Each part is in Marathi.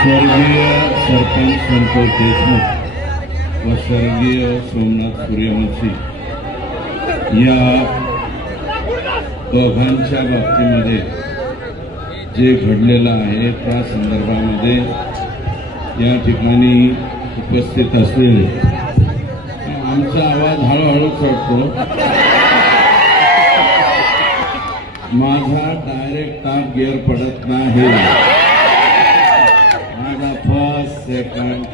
स्वर्गीय सरपंच संतोष देशमुख व स्वर्गीय सोमनाथ सूर्यवंशी या दोघांच्या बाबतीमध्ये जे घडलेलं आहे त्या संदर्भामध्ये या ठिकाणी उपस्थित असलेले आमचा आवाज हळूहळू चढतो, माझा डायरेक्ट टॉप गिअर पडत नाही, माझा फर्स्ट सेकंड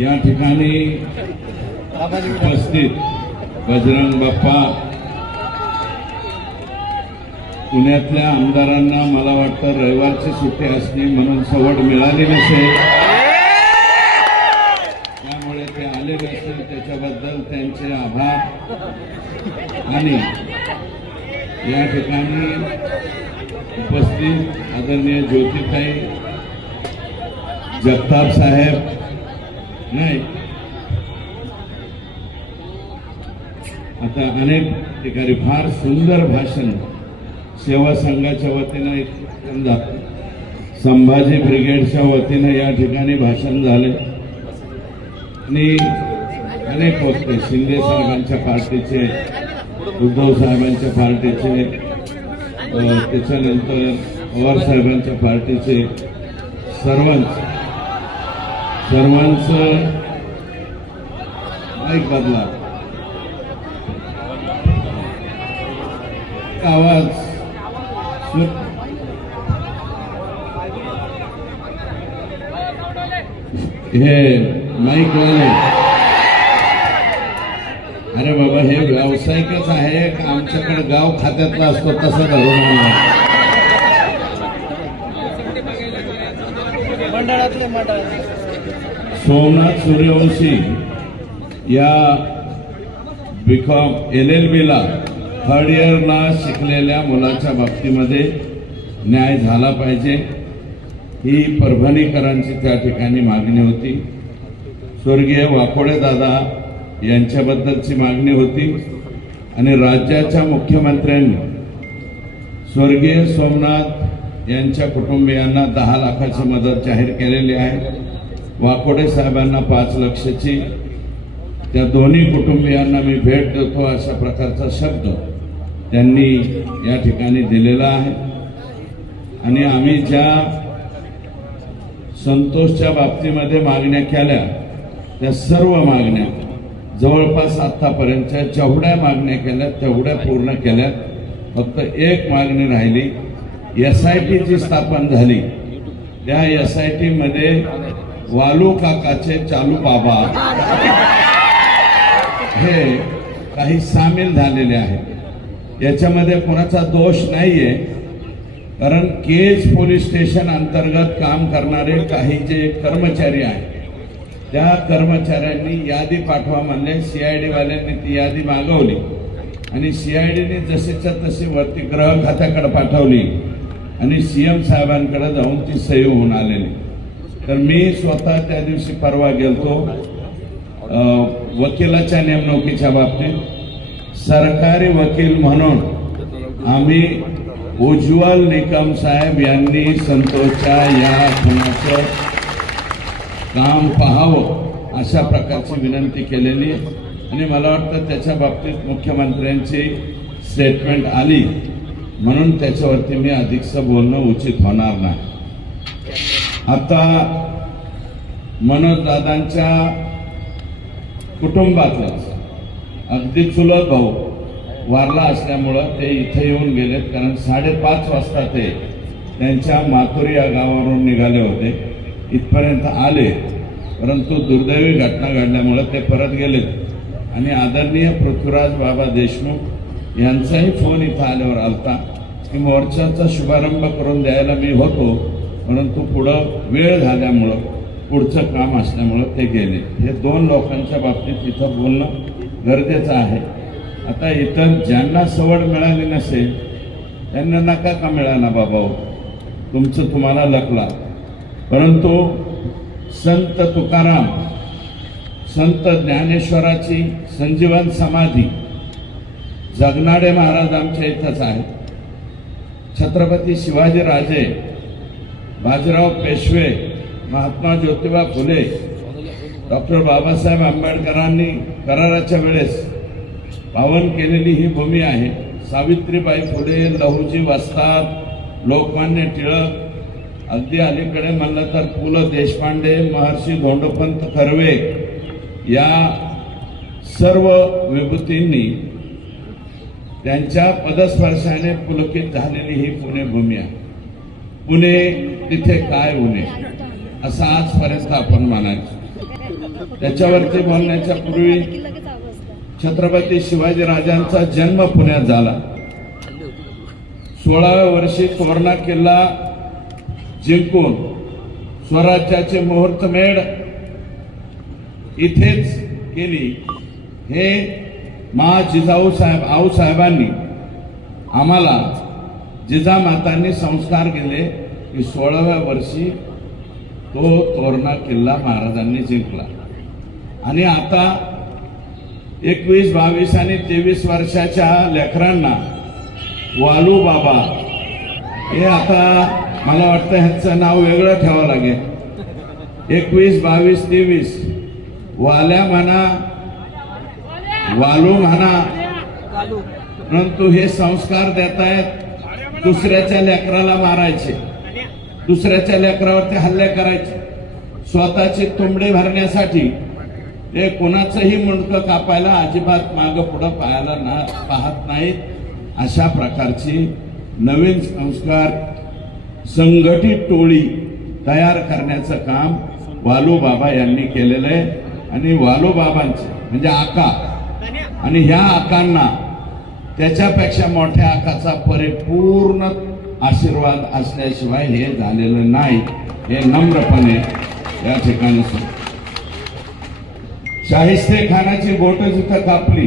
या ठिकाणी उपस्थित बजरंग बाप्पा पुण्यातल्या आमदारांना मला वाटतं रविवारची सुट्टी असली म्हणून सवड मिळाली नसेल, त्यामुळे ते आले नसेल, त्याच्याबद्दल त्यांचे आभार. आणि या ठिकाणी उपस्थित आदरणीय ज्योतिताई जगताप साहेब नाही, आता अनेक ठिकाणी फार सुंदर भाषण सेवा संघाच्या वतीनं एक संभाजी ब्रिगेडच्या वतीनं या ठिकाणी भाषण झाले आणि अनेक वक्ते शिंदे साहेबांच्या पार्टीचे, उद्धव साहेबांच्या पार्टीचे, त्याच्यानंतर पवार साहेबांच्या पार्टीचे सर्वांचं माईक बदला, आवाज हे माईक वाले, अरे बाबा हे व्यावसायिकच आहे का आमच्याकडे गाव खात्यातला असतो तसं धरून सोमनाथ सूर्यवंशी या बीकॉम LLB ला थर्ड इयरला शिकलेल्या मुलाच्या बाबतीमध्ये न्याय झाला पाहिजे ही परभणीकरांची त्या ठिकाणी मागणी होती. स्वर्गीय वाकोडे दादा यांच्याबद्दलची मागणी होती आणि राज्याच्या मुख्यमंत्र्यांनी स्वर्गीय सोमनाथ यांच्या कुटुंबियांना 10 लाखाची मदत जाहीर केलेली आहे. वाकोडे साहेबांना 5 लाखाची, त्या दोन्ही कुटुंबियांना मी भेट देतो अशा प्रकारचा शब्द त्यांनी या ठिकाणी दिलेला आहे. आणि आम्ही ज्या संतोषच्या बाबतीमध्ये मागण्या केल्या त्या सर्व मागण्या जवळपास आतापर्यंतच्या जेवढ्या मागण्या केल्या तेवढ्या पूर्ण केल्या. फक्त एक मागणी राहिली, SIT जी स्थापन झाली त्या SIT मध्ये वालू काकाचे चालू बाबा हे काही सामील झालेले आहेत. याच्यामध्ये कोणाचा दोष नाहीये, कारण केज पोलीस स्टेशन अंतर्गत काम करणारे काही जे कर्मचारी आहेत त्या कर्मचाऱ्यांनी यादी पाठवा म्हणले. CID वाल्यांनी ती यादी मागवली आणि CIDने जशीच्या तशी वरती गृह खात्याकडे पाठवली आणि CM साहेबांकडे जाऊन ती सही होऊन आलेली. तर मी स्वतः त्या दिवशी परवा गेलतो वकिलाच्या नेमणुकीच्या बाबतीत. सरकारी वकील म्हणून आम्ही उज्ज्वल निकम साहेब यांनी संतोषच्या या खुनाचं काम पाहावं अशा प्रकारची विनंती केलेली आणि मला वाटतं त्याच्या बाबतीत मुख्यमंत्र्यांची स्टेटमेंट आली म्हणून त्याच्यावरती मी अधिकचं बोलणं उचित होणार नाही. आता मनोज दादांच्या कुटुंबातलंच अगदी चुलत भाऊ वारला असल्यामुळं ते इथे येऊन गेलेत, कारण 5:30 वाजता ते त्यांच्या माथुरी या गावावरून निघाले होते, इथपर्यंत आले, परंतु दुर्दैवी घटना घडल्यामुळे ते परत गेलेत. आणि आदरणीय पृथ्वीराज बाबा देशमुख यांचाही फोन इथं आल्यावर आलता की मोर्चाचा शुभारंभ करून द्यायला मी होतो, परंतु पुढं वेळ झाल्यामुळं पुढचं काम असल्यामुळं ते गेले. हे 2 लोकांच्या बाबतीत इथं बोलणं गरजेचं आहे. आता इतर ज्यांना सवड मिळाली नसेल त्यांना नका का मिळाला बाबा, तुमचं तुम्हाला लकला. परंतु संत तुकाराम, संत ज्ञानेश्वराची संजीवन समाधी जगनाडे महाराज आमच्या इथंच आहे. छत्रपती शिवाजी राजे, बाजीराव पेशवे, महात्मा ज्योतिबा फुले, डॉक्टर बाबासाहेब आंबेडकरांनी कराराच्या वेळेस पावन केलेली ही भूमी आहे. सावित्रीबाई फुले, लहुजी वस्ताद, लोकमान्य टिळक, अगदी अलीकडे म्हणलं तर पु ल देशपांडे, महर्षी धोंडोपंत कर्वे या सर्व विभूतींनी त्यांच्या पदस्पर्शाने पुलकित झालेली ही पुणे भूमी आहे. पुणे तिथे काय उणे असं आजपर्यंत आपण म्हणायचं. त्याच्यावरती बोलण्याच्या पूर्वी छत्रपती शिवाजी राजांचा जन्म पुण्यात झाला. 16व्या वर्षी तोरणा किल्ला जिंकून स्वराज्याचे मुहूर्तमेढ इथेच केली. हे मा जिजाऊ साहेब आऊसाहेबांनी आम्हाला जिजामातांनी संस्कार केले की 16व्या वर्षी तो तोरणा किल्ला महाराजांनी जिंकला. आणि आता 21, 22 आणि 23 वर्षाच्या लेकरांना वालू बाबा हे आता मला वाटतं ह्याचं नाव वेगळं ठेवावं लागेल. 21, 22, 23 वाल्या म्हणा, वालू म्हणा, परंतु हे संस्कार देतायत दुसऱ्याच्या लेकराला मारायचे, दुसऱ्याच्या लेकरावरती हल्ले करायचे, स्वतःची तुंबडी भरण्यासाठी ते कोणाचंही मुंडकं कापायला अजिबात मागं पुढं पाहत नाहीत. अशा प्रकारची नवीन संस्कार संघटित टोळी तयार करण्याचं काम वालू बाबा यांनी केलेलं आहे. आणि वालू बाबांचे म्हणजे आका आणि ह्या आकांना त्याच्यापेक्षा मोठ्या आकाचा परिपूर्ण आशीर्वाद असल्याशिवाय हे झालेलं नाही. हे नम्रपणे या ठिकाणी शाहिस्ते खानाची बोट जिथं कापली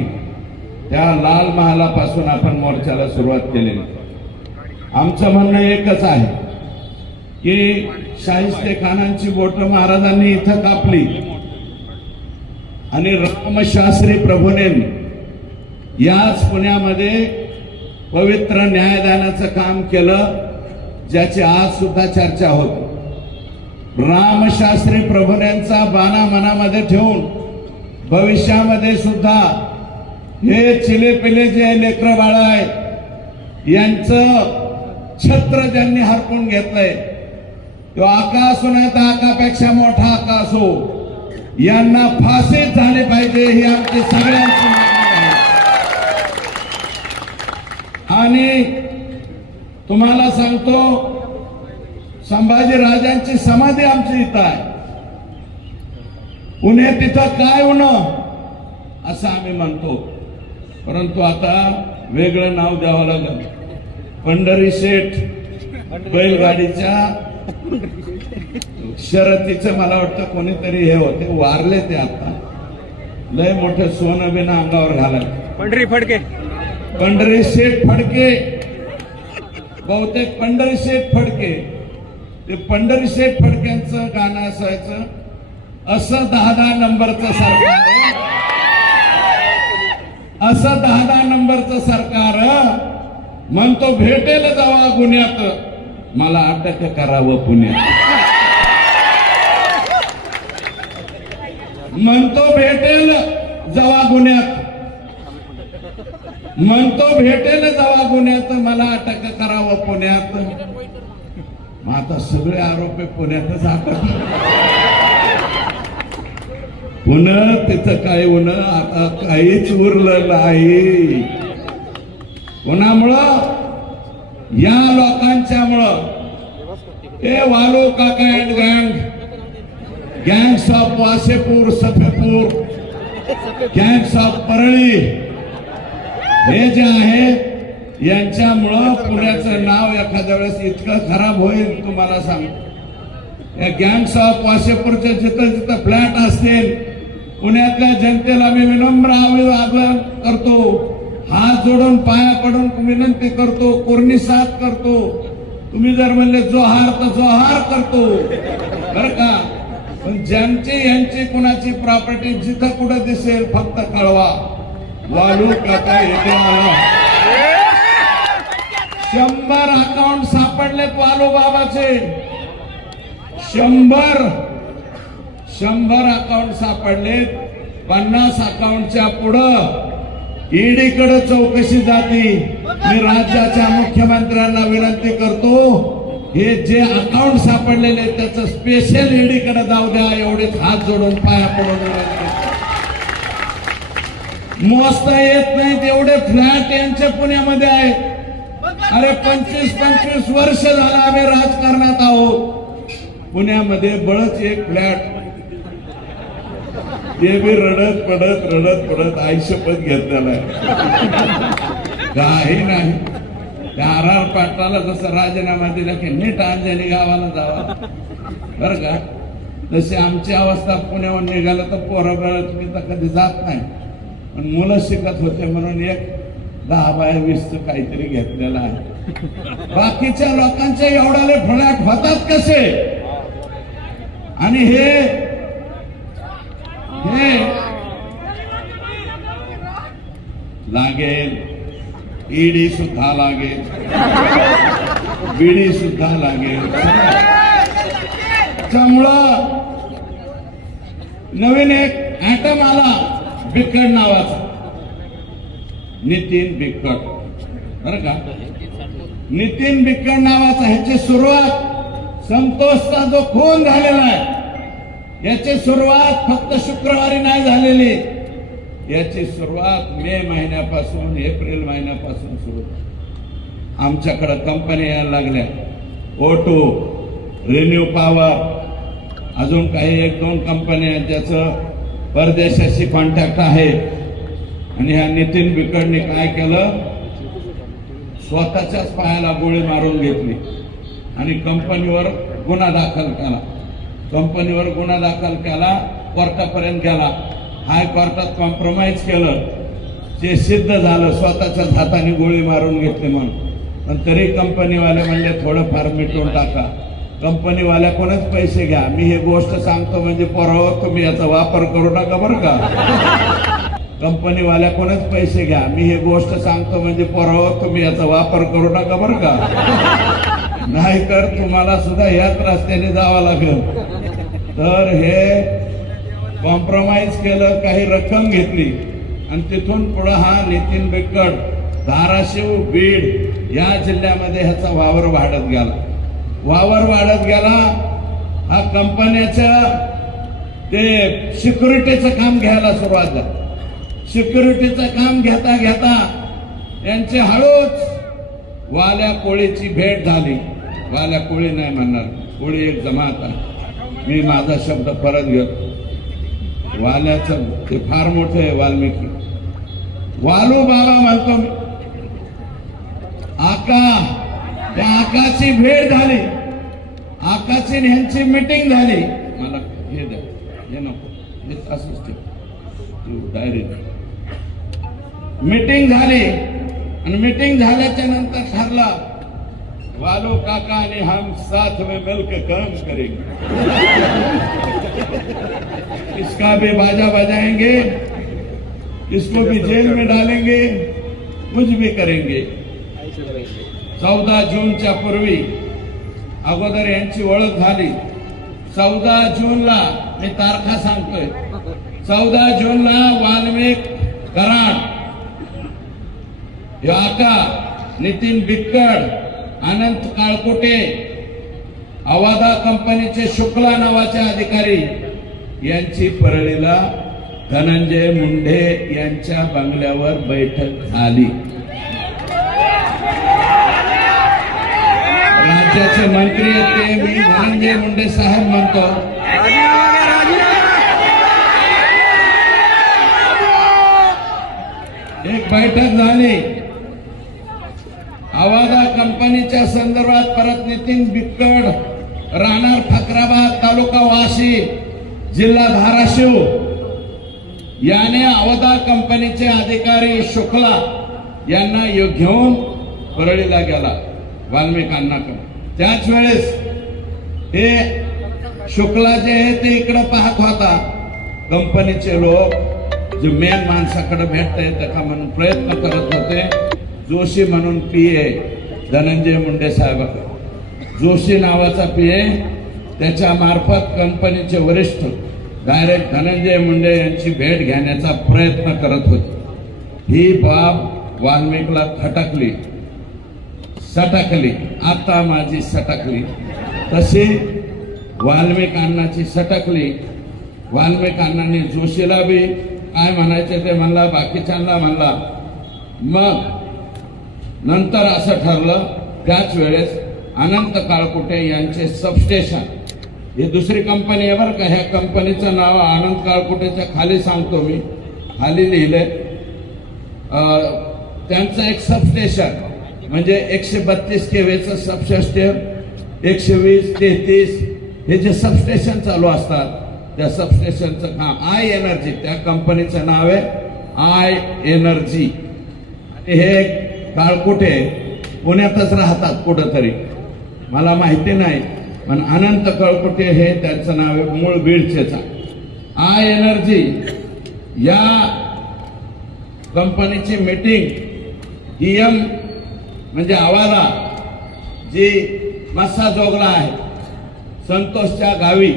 त्या लाल महालापासून आपण मोर्चाला सुरुवात केलेली. आमचं म्हणणं एकच आहे की शाहिस्ते खानांची बोट महाराजांनी इथं कापली आणि रामशास्त्री प्रभूने याच पुण्यामध्ये पवित्र न्यायदानाचं काम केलं, ज्याची आज सुद्धा चर्चा होती. रामशास्त्री प्रभूंचा बाणा मनामध्ये ठेवून भविष्यामध्ये सुद्धा हे चिलेपिले जे लेकरं बाळ आहे यांचं छत्र ज्यांनी हरपून घेतलंय, तो आका असो नाही तर आकापेक्षा मोठा आका असो, यांना फाशीच झाली पाहिजे ही आमची सगळ्यांची मागणी आहे. आणि तुम्हाला सांगतो, संभाजी राजांची समाधी आमची इथं आहे. पुणे तिथं काय होणं असं आम्ही म्हणतो, परंतु आता वेगळं नाव द्यावं लागलं. पंढरी शेठ बैलगाडीच्या शर्यतीचं मला वाटतं कोणीतरी हे होते, वारले ते आता. लय मोठं सोनं बिना अंगावर घालायचं. पंढरी शेठ फडके, बहुतेक पंढरी शेठ फडके. ते पंढरी शेठ फडक्यांचं गाणं असायचं, असं 10-10 नंबरचं सरकार, असं 10-10 नंबरचं सरकार म्हणतो भेटेल जावा गुन्ह्यात, मला अटक करावं पुण्यात. म्हणतो भेटेल जावा गुन्ह्यात, म्हणतो भेटेल जावा गुन्ह्यात, मला अटक करावं पुण्यात. मग आता सगळे आरोपी पुण्यातच अटक. पुन्हा तिथं काय होणं आता काहीच उरलं नाही. कोणामुळं? या लोकांच्यामुळं. हे वालू काका अँड गँग, गँग्स ऑफ वासेपूर, सफेपूर, गँग्स ऑफ परळी, हे जे आहे यांच्यामुळं पुण्याचं नाव एखाद्या वेळेस इतकं खराब होईल तुम्हाला सांगतो. या गँग्स ऑफ वासेपूरचे जिथं जिथं फ्लॅट असतील, पुण्यातल्या जनतेला मी विनम्र आवाहन करतो, हात जोडून पाया पडून विनंती करतो, कोरणी साथ करतो. तुम्ही जर म्हणले जोहार तर जोहार करतो बरं का. पण ज्यांची यांची कुणाची प्रॉपर्टी जिथं कुठं दिसेल फक्त कळवा. वालू काका येथे आला, 100 अकाउंट सापडलेत वालू बाबाचे. 100 अकाउंट सापडलेत. 50 अकाउंटच्या पुढं ईडीकडे चौकशी जाती. मी राज्याच्या मुख्यमंत्र्यांना विनंती करतो, हे जे अकाउंट सापडलेले त्याचं स्पेशल ईडीकडे जाऊ द्या. एवढेच हात जोडून पाया पडून विनंती. मोजता येत नाही तेवढे फ्लॅट यांच्या पुण्यामध्ये आहेत. अरे 25 वर्ष झालं आम्ही राजकारणात आहोत. पुण्यामध्ये बळच एक फ्लॅट, ते बी रडत पडत आई शपथ घेतलेला काही नाही. त्या RR पाटलाला जसं राजीनामा दिला की नीट अंजनी गावाला जावा बर का, तशी आमची अवस्था पुण्याहून निघालं तर पोरं बळच मी तर कधी जात नाही. पण मुलं शिकत होते म्हणून एक 10 बाय 20 काहीतरी घेतलेलं आहे. बाकीच्या लोकांचे एवढाले फ्लॅट होतात कसे? आणि हे लागेल, ईडी सुद्धा लागेल, बीडी सुद्धा लागेल. त्यामुळं नवीन एक ऍटम आला बिक्कट नावाचा, नितीन बिक्कट बरं का. नितीन बिक्कट नावाचा, ह्याची सुरुवात संतोषचा जो खून झालेला आहे याची सुरुवात फक्त शुक्रवारी नाही झालेली. याची सुरुवात मे महिन्यापासून एप्रिल महिन्यापासून सुरू. आमच्याकडे कंपनी यायला लागल्या, O2, रिन्यू पॉवर, अजून काही 1-2 कंपन्या आहेत ज्याचं परदेशाशी कॉन्टॅक्ट आहे. आणि ह्या नितीन बिक्कडने काय केलं, स्वतःच्याच पायाला गोळी मारून घेतली आणि कंपनीवर गुन्हा दाखल केला. कंपनीवर गुन्हा दाखल केला, कोर्टापर्यंत गेला. हायकोर्टात कॉम्प्रोमाइज केलं, जे सिद्ध झालं स्वतःच्याच हाताने गोळी मारून घेतली म्हणून. पण तरी कंपनीवाले म्हणले थोडंफार मिटवून टाका. कंपनीवाल्याकडूनच पैसे घ्या. मी हे गोष्ट सांगतो म्हणजे पोरावर तुम्ही याचा वापर करू नका बरं का. कंपनीवाल्याकडूनच पैसे घ्या. मी हे गोष्ट सांगतो म्हणजे पोरावर तुम्ही याचा वापर करू नका बरं का. नाहीतर तुम्हाला सुद्धा याच रस्त्याने जावं लागेल. तर हे कॉम्प्रोमाइज केलं, काही रक्कम घेतली आणि तिथून पुढे हा नितीन बिक्कट धाराशिव, बीड या जिल्ह्यामध्ये ह्याचा वावर वाढत गेला. हा कंपन्याच्या ते सिक्युरिटीचं काम घ्यायला सुरुवात झाली. सिक्युरिटीचं काम घेता घेता यांची हळूच वाल्या कोळीची भेट झाली. वाल्या कोळी नाही म्हणणार, कोळी एक जमात आहे. मी माझा शब्द परत घेतो. वाल्याचं ते फार मोठे आहे वाल्मिकी. वालू बाबा म्हणतो मी. त्या आकाची भेट झाली, आकाची ह्यांची मीटिंग झाली. मला हे द्या, हे नको, हे असंच ठेव तू डायरी. मीटिंग झाली आणि मीटिंग झाल्याच्या नंतर ठरलं वालू काका ने हम साथ में मिलकर काम करेंगे. इसका भी बाजा बजाएंगे, इसको भी जेल में डालेंगे, कुछ भी करेंगे. 14 जूनच्या पूर्वी अगोदर यांची ओळख झाली. 14 जूनला मी तारखा सांगतोय. 14 जूनला वाल्मिक कराड, आका, नितीन बिक्कट, अनंत काळकोटे, अवादा कंपनीचे शुक्ला नावाचे अधिकारी यांची परळीला धनंजय मुंडे यांच्या बंगल्यावर बैठक झाली. राज्याचे मंत्री ते मी धनंजय मुंडे साहेब म्हणतो. एक बैठक झाली. अवादा कंपनीच्या संदर्भात परत नितीन बिक्कट, राहणार फकराबाद, तालुका वाशी, जिल्हा धाराशिव याने अवादा कंपनीचे अधिकारी शुक्ला यांना घेऊन परळीला गेला वाल्मिकांनाकडे. त्याच वेळेस हे शुक्ला जे आहे ते इकडे पाहत होता. कंपनीचे लोक जे मेन माणसाकडे भेटता येतं का म्हणून प्रयत्न करत होते. जोशी म्हणून PA धनंजय मुंडे साहेबांकडे. जोशी नावाचा पीए त्याच्या मार्फत कंपनीचे वरिष्ठ डायरेक्ट धनंजय मुंडे यांची भेट घेण्याचा प्रयत्न करत होते. ही बाब वाल्मिकला खटकली, सटकली. आता माझी सटकली तशी वाल्मिक अण्णाची सटकली. वाल्मिक अण्णांनी जोशीला बी काय म्हणायचे ते म्हणला, बाकीच्यांना म्हणला. मग नंतर असं ठरलं, त्याच वेळेस अनंत काळकुटे यांचे सबस्टेशन, ही दुसरी कंपनी आहे बरं का, ह्या कंपनीचं नाव अनंत काळकुटेच्या खाली सांगतो मी, खाली लिहिलंय. त्यांचं एक सबस्टेशन म्हणजे 132 केव्हीचं सबस्टेशन, 120, 33 हे जे सबस्टेशन चालू असतात त्या सबस्टेशनचं काम आय एनर्जी, त्या कंपनीचं नाव आहे आय एनर्जी. हे काळकुटे पुण्यातच राहतात कुठंतरी, मला माहिती नाही, पण अनंत काळकुटे हे त्यांचं नाव आहे, मूळ बीडचेच. आय एनर्जी या कंपनीची मीटिंग ईएम म्हणजे आवाला जी मस्सा जोगला आहे संतोषच्या गावी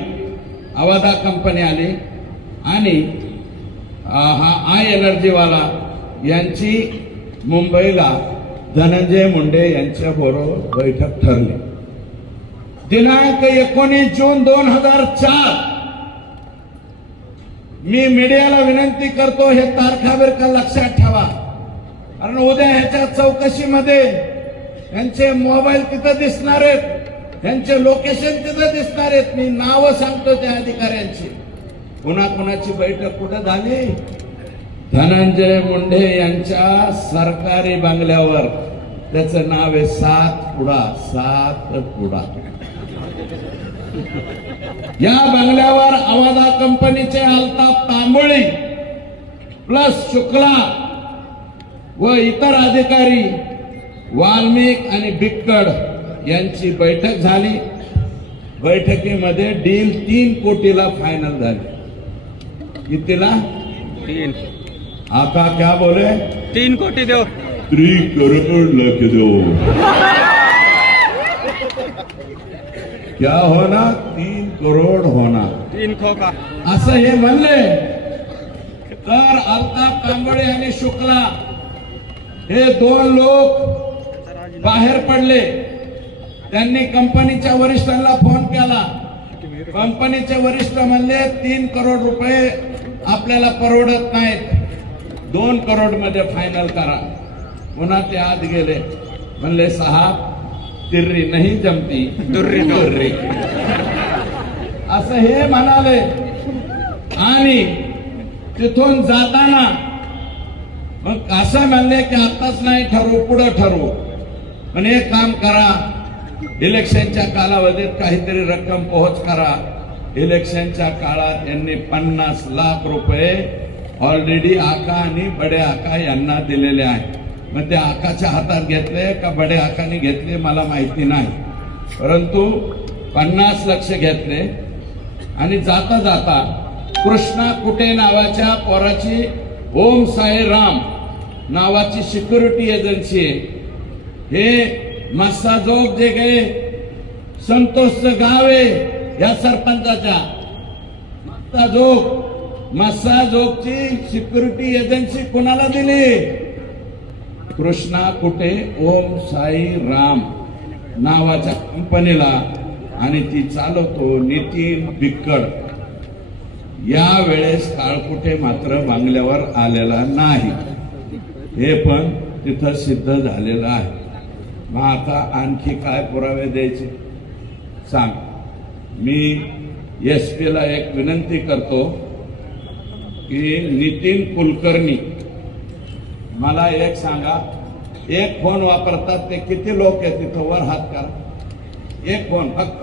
आवादा कंपनी आली आणि हा आय एनर्जीवाला यांची मुंबईला धनंजय मुंडे यांच्या बरोबर बैठक ठरली. दिनांक 19 जून 2004. मी मीडियाला विनंती करतो, हे तारखा बिरखा लक्षात ठेवा, कारण उद्या ह्याच्या चौकशीमध्ये यांचे मोबाईल तिथं दिसणार आहेत, त्यांचे लोकेशन तिथं दिसणार आहेत. मी नावं सांगतो त्या अधिकाऱ्यांची. कुणाची बैठक कुठं झाली? धनंजय मुंडे यांच्या सरकारी बंगल्यावर. त्याचं नाव आहे सातपुडा. या बंगल्यावर आवादा कंपनीचे अल्ताफ तांबोळी प्लस शुक्ला व इतर अधिकारी, वाल्मिक आणि बिक्कड यांची बैठक झाली. बैठकीमध्ये डील 3 कोटीला फायनल झाली. कितीला? 3. आका क्या बोले? 3 कोटी दो. 3 करोड लाख दो. क्या होना? 3 करोड होना. 3 खोका असं हे म्हणले. तर अल्ताफ तांबोळे आणि शुक्ला हे 2 लोक बाहेर पडले. त्यांनी कंपनीच्या वरिष्ठांना फोन केला. कंपनीचे वरिष्ठ म्हणले 3 करोड रुपये आपल्याला परवडत नाहीत, 2 करोड मध्ये फायनल करा. पुन्हा ते आत गेले, म्हणले साहेब तिर्री नाही जमती, दुर्री असं हे म्हणाले. आणि तिथून जाताना मग असं म्हणले की आताच नाही ठरवू, पुढे ठरवू. पण एक काम करा, इलेक्शनच्या कालावधीत काहीतरी रक्कम पोहोच करा. इलेक्शनच्या काळात यांनी 50 लाख रुपये ऑलरेडी आका आणि बडे आका यांना दिलेले आहे. मग ते आकाच्या हातात घेतले का बडे आकाने घेतले मला माहिती नाही, परंतु 50 लाख घेतले. आणि जाता जाता कृष्णा कुटे नावाच्या पोराची ओम साई राम नावाची सिक्युरिटी एजन्सी आहे. हे मस्साजोग जे गे संतोषचं गाव आहे या सरपंचाच्या, मस्साजोगची सिक्युरिटी एजन्सी कोणाला दिली? कृष्णा कुटे ओम साई राम नावाच्या कंपनीला. आणि ती चालवतो नितीन बिक्कड. या वेळेस काळकुटे मात्र बंगल्यावर आलेला नाही, हे पण तिथं सिद्ध झालेलं आहे. मग आता आणखी काय पुरावे द्यायचे सांग. मी SP ला एक विनंती करतो की नितीन कुलकर्णी मला एक सांगा, एक फोन वापरतात ते किती लोक आहेत तिथं? वर हात करा. एक फोन फक्त,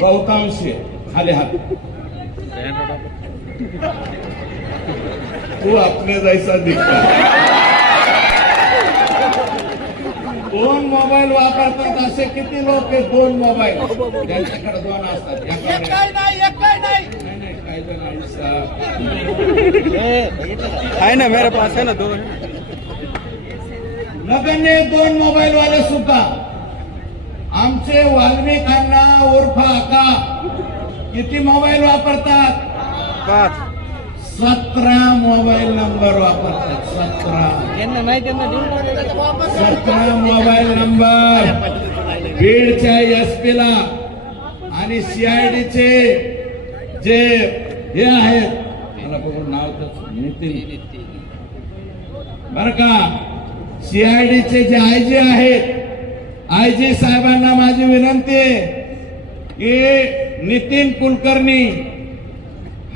बहुतांशी खाली हात. तू अपने जैसा दिसता. 2 मोबाईल वापरतात असे किती लोक आहेत? 2 मोबाईल त्यांच्याकडे 2 असतात. है ना, मेरे पास है ना 2. नगण्य 2 मोबाईलवाले सुद्धा आमचे वाल्मिकांना उर्फ आका किती मोबाईल वापरतात? 5. 17 मोबाईल नंबर वापरतात. 17 मोबाईल नंबर बीडच्या एसपी ला आणि सीआयडीचे जे हे आहेत, मला बघून नाव त्याचं नितीन बर का, सीआयडीचे जे आयजी आहेत, आयजी साहेबांना माझी विनंती आहे की नितीन कुलकर्णी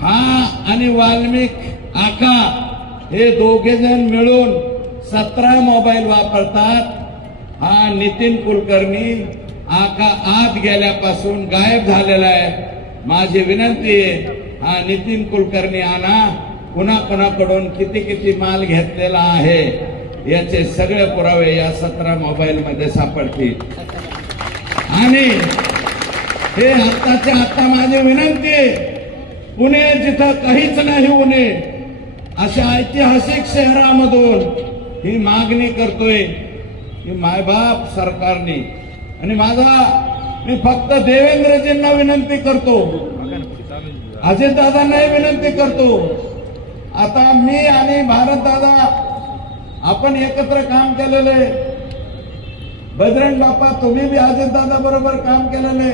हा आणि वाल्मिक आका हे दोघे जण मिळून 17 मोबाईल वापरतात. हा नितीन कुलकर्णी आका आत गेल्यापासून गायब झालेला आहे. माझी विनंती आहे, हा नितीन कुलकर्णी आणा. कुणाकुणाकडून किती किती माल घेतलेला आहे याचे सगळे पुरावे या 17 मोबाईल मध्ये सापडतील. आणि हे आत्ताच्या आत्ता माझी विनंती आहे, पुणे जिथं काहीच नाही उणे अशा ऐतिहासिक शहरामधून ही मागणी करतोय की मायबाप सरकारने आणि मी फक्त देवेंद्रजींना विनंती करतो, अजितदादांनाही विनंती करतो. आता मी आणि भारतदादा आपण एकत्र काम केलेले, बजरंग बाप्पा तुम्ही बी अजितदादा बरोबर काम केलेले.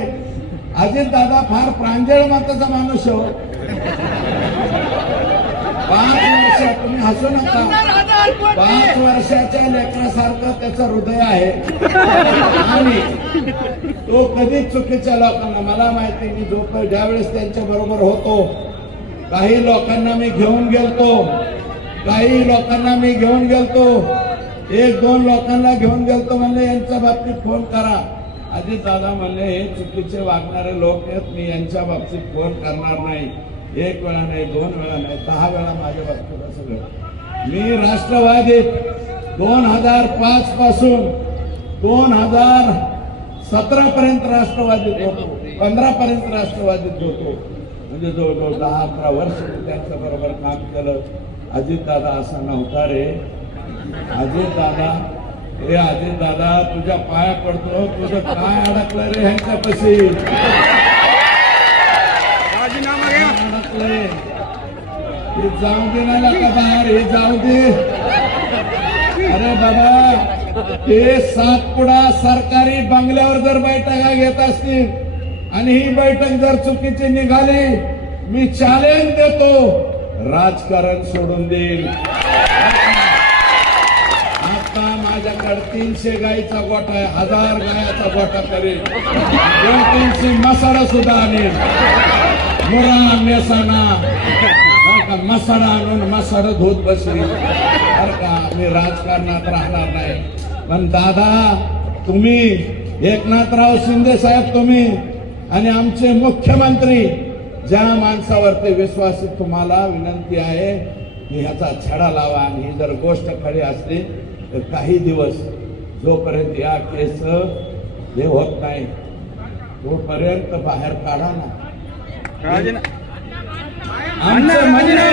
अजितदादा फार प्रांजळ मताचा माणूस हो. 5 वर्ष तुम्ही हसू नका, 5 वर्षाच्या लेकरासारखं त्याचं हृदय आहे आणि तो कधीच चुकीच्या लोकांना, मला माहिती मी जो ज्यावेळेस त्यांच्या बरोबर होतो काही लोकांना मी घेऊन गेलतो, 1-2 लोकांना घेऊन गेलतो, म्हणले यांच्या बाबतीत फोन करा. अजितदादा म्हणले हे चुकीचे वागणारे लोक आहेत, मी यांच्या बाबतीत फोन करणार नाही. 1 वेळा नाही, 2 वेळा नाही, 10 वेळा माझ्या बाबतीत असं घडलं. मी राष्ट्रवादीत 2005 पासून 2017 पर्यंत राष्ट्रवादीत होतो, 15 पर्यंत राष्ट्रवादीत होतो. म्हणजे जवळजवळ 10-11 वर्ष मी त्यांच्या बरोबर काम केलं. अजितदादा असा नव्हता रे. अजितदादा तुझ्या पाया पडतो, तुझं काय अडकलं रे ह्यांच्यापाशी? राजीनामा घ्या. अडकलंय हे जाऊ दे ना का बाहेर, हे जाऊ दे. अरे बाबा, हे सातपुडा सरकारी बंगल्यावर जर बैठका घेत असतील आणि ही बैठक जर चुकीची निघाली, मी चॅलेंज देतो, राजकारण सोडून देईल. आता माझ्याकडे 300 गाईचा गोठा आहे, 1000 गायाचा गोठा करेल, 200-300 मसाडा सुद्धा आणेल. मुरा मेसाना मसाडा आणून मसाडा धुत बसली. बरं का, मी राजकारणात राहणार नाही. पण दादा, तुम्ही एकनाथराव शिंदे साहेब, तुम्ही आणि आमचे मुख्यमंत्री, ज्या माणसावरती विश्वास, तुम्हाला विनंती आहे की ह्याचा छडा लावा. आणि ही जर गोष्ट खरी असली तर काही दिवस जोपर्यंत या केस हे होत नाही तोपर्यंत बाहेर काढा ना. आमचं म्हणणे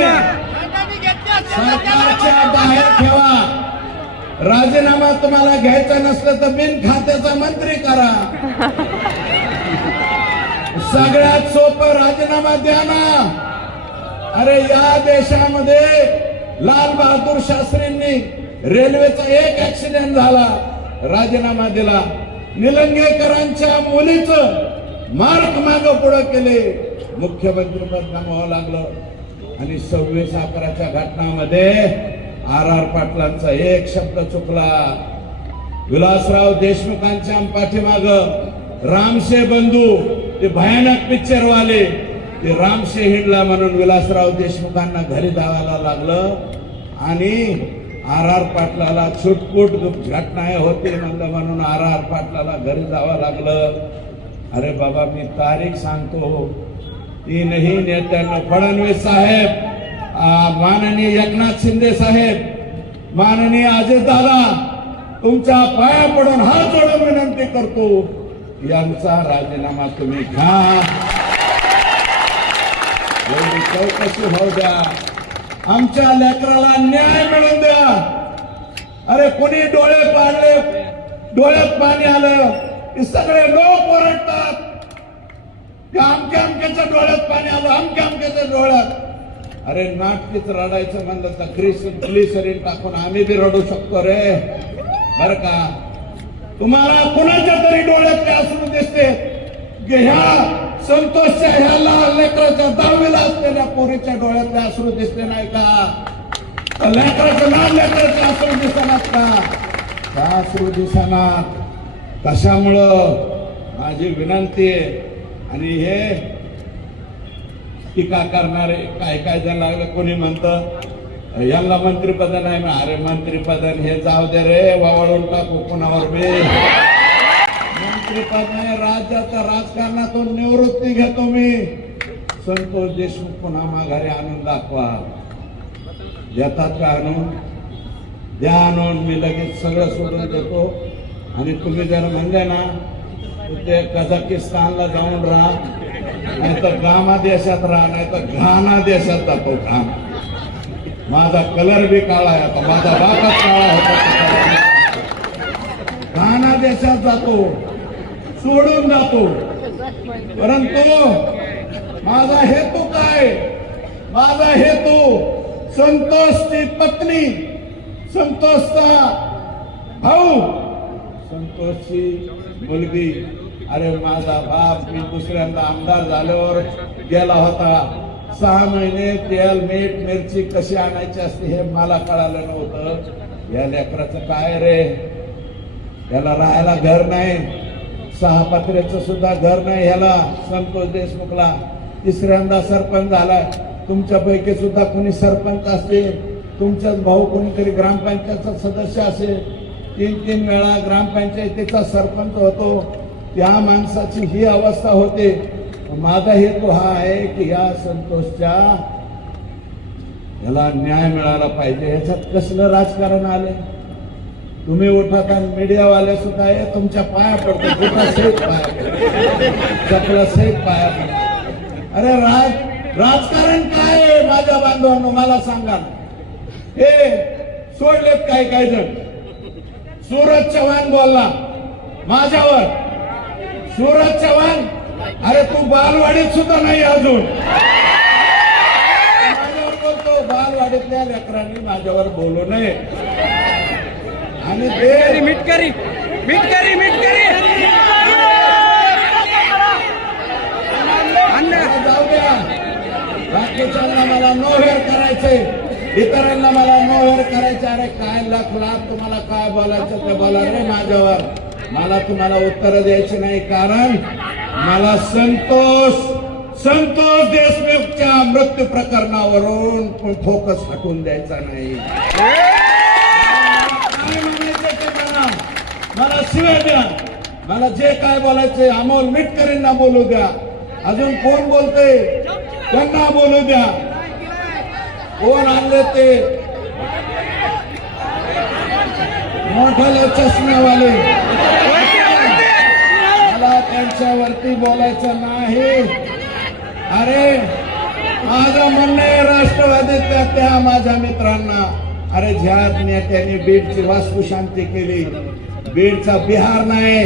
सरकारच्या बाहेर ठेवा. राजीनामा तुम्हाला घ्यायचा नसलं तर बिन खात्याचा मंत्री करा. सगळ्यात सोपं राजीनामा द्या ना. अरे या देशामध्ये लाल बहादूर शास्त्रींनी रेल्वेचा एक ऍक्सिडेंट झाला, राजीनामा दिला. निलंगेकरांच्या मुलीचं मार्ग मागं पुढे केले, मुख्यमंत्री पद गमावं लागलं. आणि 26/11च्या घटनामध्ये RR पाटलांचा एक शब्द चुकला. विलासराव देशमुखांच्या पाठीमाग रामशे बंधू, ते भयानक पिक्चर वाले, ते रामशे हिंडला म्हणून विलासराव देशमुखांना घरी जावायला लागलं. आणि RR पाटलाला छुटपुट घटना होती म्हणून RR पाटलाला घरी जावं लागलं. अरे बाबा, मी तारीख सांगतो, 3ही नेत्यांना, फडणवीस साहेब, माननीय एकनाथ शिंदे साहेब, माननीय अजितदादा, तुमच्या पाया पडून हात जोडून विनंती करतो, यांचा राजीनामा तुम्ही घ्या. एवढी चौकशी होऊ द्या, आमच्या लेकराला न्याय मिळून द्या. अरे कोणी डोळे पाडले, डोळ्यात पाणी आलं की सगळे लोक ओरडतात की अमक्या अमक्याच्या डोळ्यात पाणी आलं, अमक्या अमक्याच्या डोळ्यात. अरे नाटकीच रडायचं म्हणलं तर ग्लिसरीन टाकून आम्ही बी रडू शकतो रे. बर का, तुम्हाला कुणाच्या तरी डोळ्यातले अश्रू दिसते की ह्या संतोषच्या ह्या लहान लेकराच्या 10वीला असलेल्या पोरीच्या डोळ्यातले अश्रू दिसते नाही का? लेकराच्या लहान लेकराचे अश्रू दिसणार का? त्या अश्रू दिसणार कशामुळं? माझी विनंती आहे. आणि हे टीका करणारे काय काय जण लागलं, कोणी म्हणतं यांना मंत्रिपद नाही. अरे मंत्रिपद हे जाऊ दे रे, वावळून टाकू कोणावर बी. मंत्रिपद नाही, राज्याच्या राजकारणातून निवृत्ती घेतो मी. संतोष देशमुख पुन्हा माघारी आणून दाखवा. देतात का आणून? द्या आणून, मी लगेच सगळं सोडून देतो. आणि तुम्ही जर म्हणले ना ते कझाकिस्तानला जाऊन राहा, नाही तर गामा देशात राहा, नाही तर घाना देशात जातो. घाम माझा कलर बी काळा आहे, आता माझा बापच काळा होता. घाना देशात जातो, सोडून जातो. परंतु माझा हेतू काय? माझा हेतू संतोषची पत्नी, संतोषचा भाऊ, संतोषची मुलगी. अरे माझा बाप मी दुसऱ्यांदा आमदार झाल्यावर गेला होता. 6 महिने तेल मीठ मिरची कशी आणायची असते हे मला कळालं नव्हतं. या लेकराचं काय रे? याला राहायला घर नाही, 6 पत्र्याचं सुद्धा घर नाही ह्याला. संतोष देशमुखला 3ऱ्यांदा सरपंच झालाय. तुमच्यापैकी सुद्धा कोणी सरपंच असते, तुमचाच भाऊ कोणीतरी ग्रामपंचायतचा सदस्य असेल, 3 वेळा ग्रामपंचायतीचा सरपंच होतो. त्या माणसाची ही अवस्था होते. माझा हेतू हा आहे की या संतोषच्या याला न्याय मिळाला पाहिजे. ह्याच्यात कसलं राजकारण आले? तुम्ही उठता, मीडियावाले सुद्धा आहे, तुमच्या पाया पडतो, सहित पाया पडतो, चपला सहित पाया पडतो. अरे राजकारण काय आहे माझ्या बांधवांनो, मला सांगा. हे सोडलेत काही काही जण. सूरज चव्हाण बोलला माझ्यावर. सूरज चव्हाण, अरे तू बालवाडीत सुद्धा नाही अजून. माझ्यावर बोलतो, बालवाडीतल्या लेकरांनी माझ्यावर बोलू नये. आणि ते मिटकरी जाऊ द्या. बाकीच्यांना मला नो हेअर करायचे, इतरांना मला नो हेअर करायचे. अरे काय लाख तुम्हाला काय बोलायचं ते बोला रे माझ्यावर. मला तुम्हाला उत्तर द्यायची नाही, कारण मला संतोष देशमुखच्या मृत्यू प्रकरणावरून फोकस हटवून द्यायचा नाही. काय म्हणायचं ते मला शिवाय द्या. मला जे काय बोलायचंय अमोल मिटकरींना बोलू द्या. अजून कोण बोलते त्यांना बोलू द्या. कोण आणले ते मोठाले चष्म्यावाले, मला त्यांच्यावरती बोलायचं नाही. अरे माझं म्हणणं आहे राष्ट्रवादीतल्या त्या माझ्या मित्रांना, अरे ज्या नेत्यांनी बीडची वास्तुशांती केली, बीडचा बिहार नाही,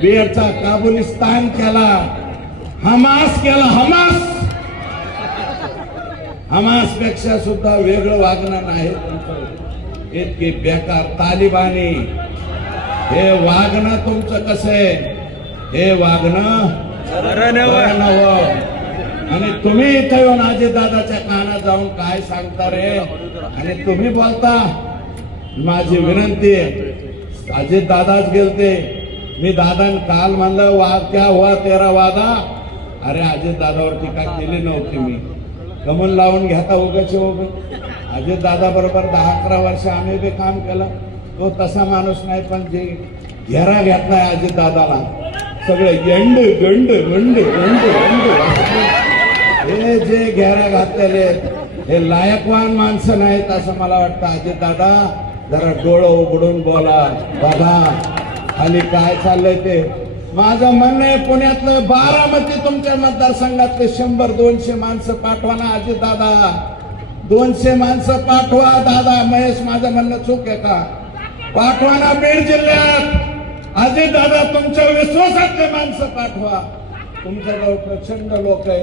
बीडचा काबुलिस्तान केला, हमास केला. हमास पेक्षा सुद्धा वेगळं वागणं नाही इतकी बेकार तालिबानी. हे वागणं तुमचं कसं आहे? हे वागणं बरं नव्हं. आणि तुम्ही इथं येऊन अजितदादाच्या कानात जाऊन काय सांगता रे? आणि तुम्ही बोलता. माझी विनंती आहे, अजितदादाच गेलते. मी दादा काल म्हणलं क्या हुआ तेरा वादा. अरे अजितदादावर टीका केली नव्हती मी. कमल लावून घेता उगाचे अजितदादा बरोबर 10-11 वर्ष आम्ही बी काम केलं. तो तसा माणूस नाही, पण जे घेरा घेतलाय अजितदादाला, सगळे गंड गंड गंड गंड गंड हे जे घेरा घातलेले हे लायकवान माणसं नाहीत असं मला वाटतं. अजितदादा जरा डोळं उघडून बोला, बघा खाली काय चाललंय ते. माझं म्हणणं आहे, पुण्यातलं बारामती तुमच्या मतदारसंघातले 100-200 माणसं पाठवा ना अजितदादा. 200 माणसं पाठवा दादा. महेश, माझं म्हणणं चूक आहे का? पाठवा बीड जिल्ह्यात अजित दादा तुमच्या विश्वासातले माणसं पाठवा. तुमच्याजवळ प्रचंड लोक आहे.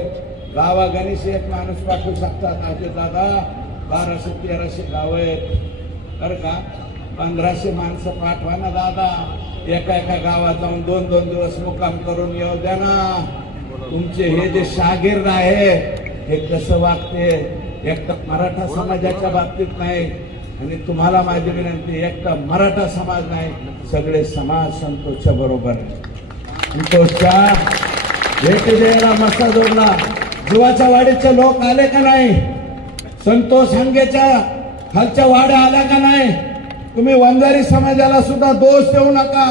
गावागणीशी एक माणूस पाठवू शकतात. अजित दादा 1200-1300 गाव आहेत बरं का. 1500 माणसं पाठवा ना दादा. एका गावात जाऊन 2-2 दिवस मुक्काम करून येऊ द्या ना. तुमचे हे जे शागिर्द आहे हे कसं वागते एकटा मराठा समाजाच्या बाबतीत नाही. आणि तुम्हाला माझी विनंती, एकटा मराठा समाज नाही, सगळे समाज संतोषच्या बरोबर आहे. संतोषच्या भेटी द्यायला मस्ता जोडला. जीवाच्या वाडीचे लोक आले का नाही? संतोष हांगेच्या खालच्या वाड्या आल्या का नाही? तुम्ही वंजारी समाजाला सुद्धा दोष देऊ नका.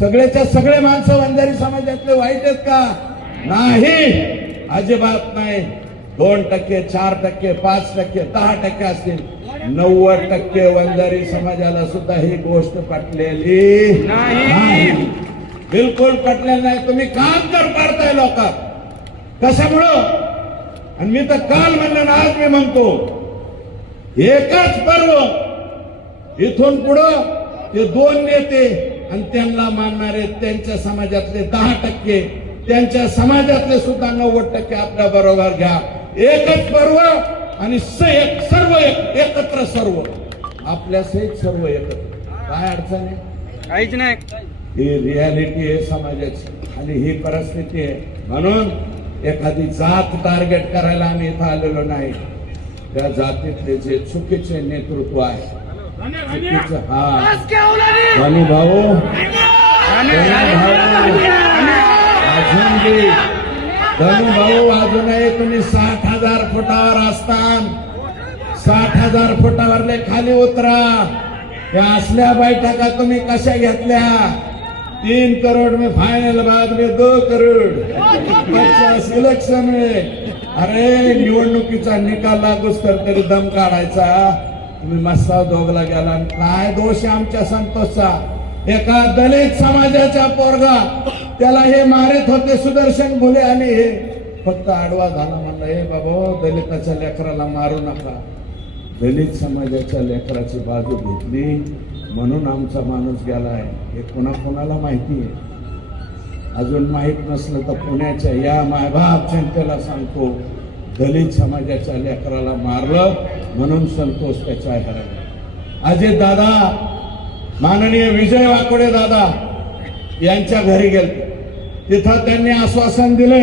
सगळेच्या सगळे माणसं वंजारी समाजातले वाईट आहेत का? नाही, अजिबात नाही. 2%, 4%, 5%, 10% असतील. 90% वंजारी समाजाला सुद्धा ही गोष्ट पटलेली नाही. बिलकुल पटलेली नाही. तुम्ही काम तर पाडताय लोकात. कशामुळं? आणि मी तर काल म्हणलं ना, आज मी म्हणतो, एकच पर्व इथून पुढं ते 2 नेते आणि त्यांना मानणारे त्यांच्या समाजातले 10%, त्यांच्या समाजातले सुद्धा 90% आपल्या बरोबर घ्या. एकच पर्व आणि सर्व एकत्र, सर्व आपल्या सहित सर्व एकत्र. काय अडचण आहे? काहीच नाही. ही रियालिटी आहे समाजाची आणि ही परिस्थिती आहे. म्हणून एखादी जात टार्गेट करायला आम्ही इथं आलेलो नाही. त्या जातीतले जे चुकीचे नेतृत्व आहे, चुकीचं धनु भाऊ अजूनही तुम्ही 60,000 फुटावर असताना 60,000 फुटावरले खाली उतरा. या असल्या बैठका तुम्ही कशा घेतल्या? 3 करोड में फाइनल, बाद में 2 करोड सिलेक्शन में. अरे निवडणुकीचा निकाल लागूच तर तरी दम काढायचा. तुम्ही मस्ता दोघला गेला. काय दोष आहे आमच्या संतोषचा? एका दलित समाजाच्या पोरगा, त्याला हे मारित होते सुदर्शन भुले आणि हे फक्त आडवा झाला. म्हणला हे बाबा दलिताच्या लेकराला मारू नका. दलित समाजाच्या लेकराची बाजू घेतली म्हणून आमचा माणूस गेलाय. हे कोणाला माहिती आहे? अजून माहित नसलं तर पुण्याच्या या मायबाप जनतेला सांगतो, दलित समाजाच्या लेकराला मारलं म्हणून संतोष त्याच्या घरात. अजित दादा, माननीय विजय वाकोडे दादा यांच्या घरी गेले. तिथं त्यांनी आश्वासन दिले,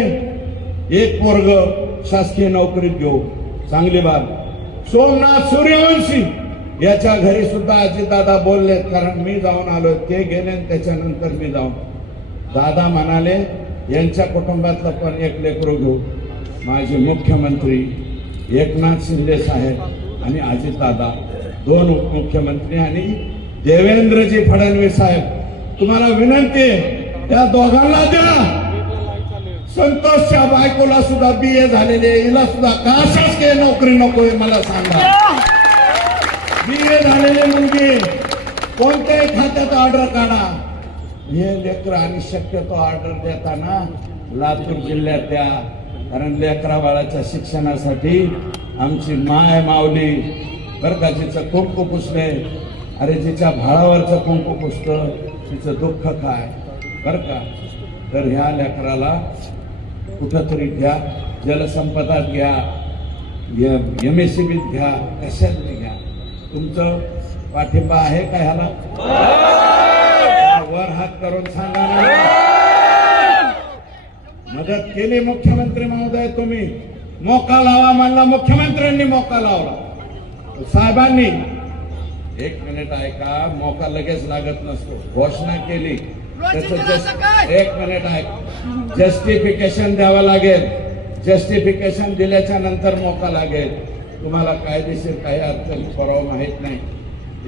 एक पोरग शासकीय नोकरीत घेऊ. चांगली बाब. सोमनाथ सूर्यवंशी याच्या घरी सुद्धा अजितदादा बोलले, कारण मी जाऊन आलो. ते गेले आणि त्याच्यानंतर मी जाऊन. दादा म्हणाले यांच्या कुटुंबातलं पण एक लेकरू घेऊ. माझे मुख्यमंत्री एकनाथ शिंदे साहेब आणि अजितदादा, 2 उपमुख्यमंत्री आणि देवेंद्रजी फडणवीस साहेब, तुम्हाला विनंती आहे त्या दोघांना द्या. संतोषच्या बायकोला सुद्धा BA झालेले, हिला सुद्धा का शासकीय नोकरी नकोय मला सांगा. BA झालेली मुलगी कोणत्याही खात्यात ऑर्डर काढा. हे लेकर आणि शक्यतो ऑर्डर देताना लातूर जिल्ह्यात द्या, कारण लेकरा बाळाच्या शिक्षणासाठी आमची माय माऊली बरं का, जिचं कुंकू पुसले. अरे जिच्या भाळावरचं कुंकू पुसतं तिचं दुःख काय बरं का. तर ह्या लेकराला कुठंतरी घ्या, जलसंपदात घ्या, MSCBत घ्या, कशात घ्या. तुमचं पाठिंबा आहे का ह्याला? वर हात करून सांगा ना. मदत केली मुख्यमंत्री महोदय, तुम्ही मोका लावा म्हणला, मुख्यमंत्र्यांनी मोका लावला. साहेबांनी 1 मिनिट ऐका, मोका लगेच लागत नसतो. घोषणा केली त्याचं 1 मिनिट ऐक, जस्टिफिकेशन द्यावं लागेल. जस्टिफिकेशन दिल्याच्या नंतर मोका लागेल. तुम्हाला कायदेशीर काही अडचण करावं माहित नाही.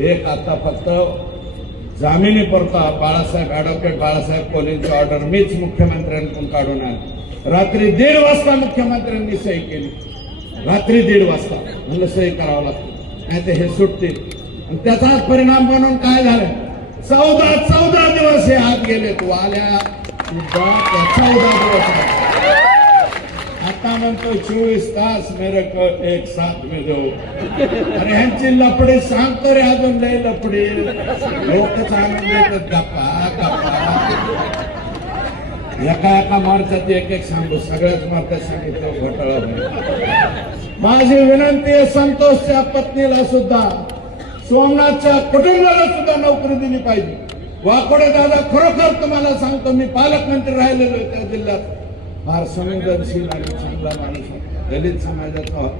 एक आता फक्त जामिनी परता बाळासाहेब ऍडव्होकेट बाळासाहेब कोलेंची ऑर्डर मीच मुख्यमंत्र्यांकडून काढून आणली. रात्री 1:30 वाजता मुख्यमंत्र्यांनी सही केली. रात्री 1:30 वाजता म्हणलं सही करावं लागतं, नाही तर हे सुटतील. आणि त्याचाच परिणाम म्हणून काय झालं, 14 दिवस हे हात गेले. तू आल्या सुद्धा 14 दिवस. आता आता म्हणतो 24 तास मेरे को एक साथ में दो. अरे ह्यांची लपडी सांगतो रे, अजून लय लपडी. लोक सांगून देतात गप्पा गप्पा. एका मोर्चात एक सांगू, सगळ्याच मोर्चात सांगितलं घोटाळा होईल. माझी विनंती आहे, संतोषच्या पत्नीला सुद्धा, सोमनाथच्या कुटुंबाला सुद्धा नोकरी दिली पाहिजे. वाकोडे दादा, खरोखर तुम्हाला सांगतो, मी पालकमंत्री राहिलेलो त्या जिल्ह्यात. फार संवेदनशील आणि चांगला माणूस होता, दलित समाजाचा होता,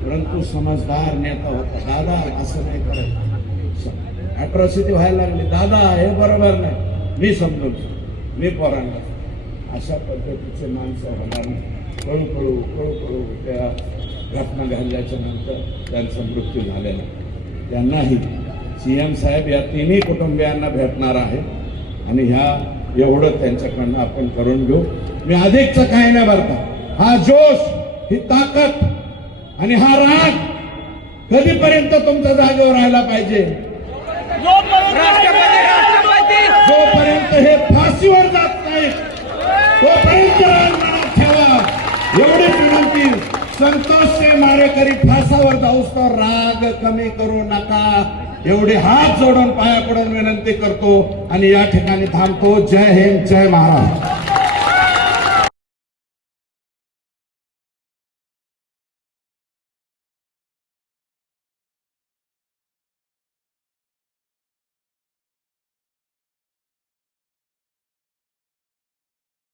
परंतु समजदार नेता होता. दादा असं नाही करायचं, अट्रॉसिटी व्हायला लागली, दादा हे बरोबर नाही, मी समजून, मी पोरांना, अशा पद्धतीचे माणसं होणार नाही. कळू त्या घटना घडल्याच्या नंतर त्यांचा मृत्यू झालेला. त्यांनाही सीएम साहेब या तिन्ही कुटुंबियांना भेटणार आहे आणि ह्या एवढं त्यांच्याकडनं आपण करून घेऊ. मी अधिकचं काही नाही बरका. हा जोश, ही ताकद आणि हा राग कधीपर्यंत तुमच्या जागेवर राहायला पाहिजे? जोपर्यंत हे फाशीवर जात नाही तोपर्यंत राजमानात ठेवा. एवढीच विनंती. संतोषचे मारेकरी फासावर जाऊस तर राग कमी करू नका, एवढे हात जोडून पाया पडून विनंती करतो आणि या ठिकाणी थांबतो. जय हिंद, जय महाराष्ट्र.